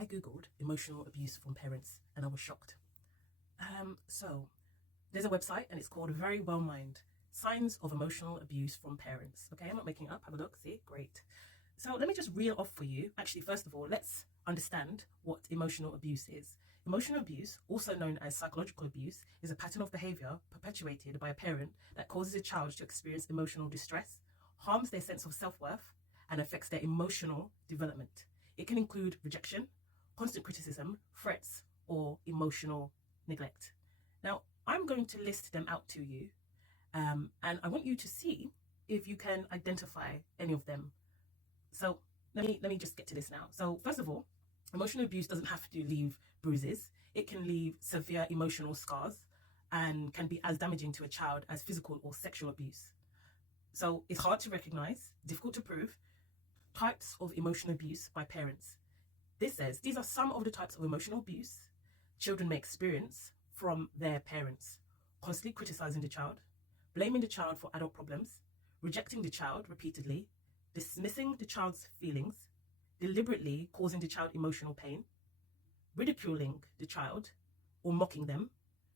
I googled emotional abuse from parents and I was shocked. So there's a website and it's called Very Well Mind Signs of Emotional Abuse from Parents. Okay, I'm not making it up. Have a look. See, great. So let me just reel off for you. Actually, first of all, let's understand what emotional abuse is. Emotional abuse, also known as psychological abuse, is a pattern of behavior perpetuated by a parent that causes a child to experience emotional distress, harms their sense of self-worth, and affects their emotional development. It can include rejection, constant criticism, threats, or emotional neglect. Now, I'm going to list them out to you, and I want you to see if you can identify any of them. So let me just get to this now. So first of all, emotional abuse doesn't have to leave bruises. It can leave severe emotional scars and can be as damaging to a child as physical or sexual abuse. So it's hard to recognize, difficult to prove. Types of emotional abuse by parents. This says these are some of the types of emotional abuse children may experience from their parents: constantly criticizing the child, blaming the child for adult problems, rejecting the child repeatedly, dismissing the child's feelings, deliberately causing the child emotional pain, ridiculing the child or mocking them,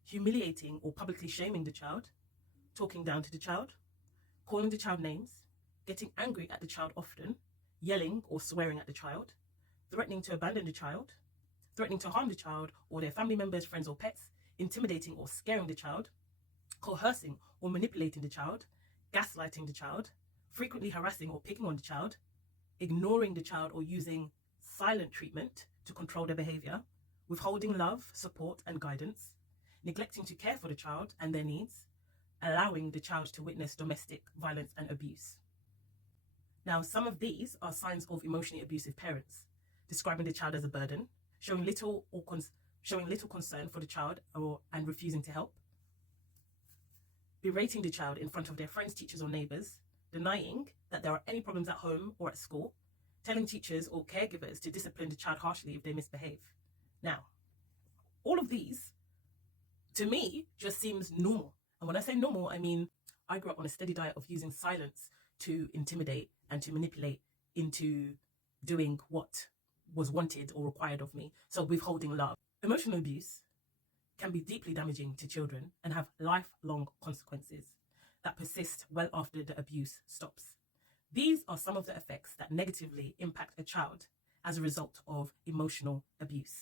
humiliating or publicly shaming the child, talking down to the child, calling the child names, getting angry at the child often, yelling or swearing at the child, threatening to abandon the child, threatening to harm the child or their family members, friends or pets, intimidating or scaring the child, coercing or manipulating the child, gaslighting the child, frequently harassing or picking on the child, ignoring the child or using silent treatment to control their behavior, withholding love, support and guidance, neglecting to care for the child and their needs, allowing the child to witness domestic violence and abuse. Now, some of these are signs of emotionally abusive parents: describing the child as a burden, showing little concern for the child and refusing to help, berating the child in front of their friends, teachers or neighbors, denying that there are any problems at home or at school, telling teachers or caregivers to discipline the child harshly if they misbehave. Now, all of these, to me, just seems normal. And when I say normal, I mean, I grew up on a steady diet of using silence to intimidate and to manipulate into doing what was wanted or required of me. So withholding love. Emotional abuse can be deeply damaging to children and have lifelong consequences that persist well after the abuse stops. These are some of the effects that negatively impact a child as a result of emotional abuse.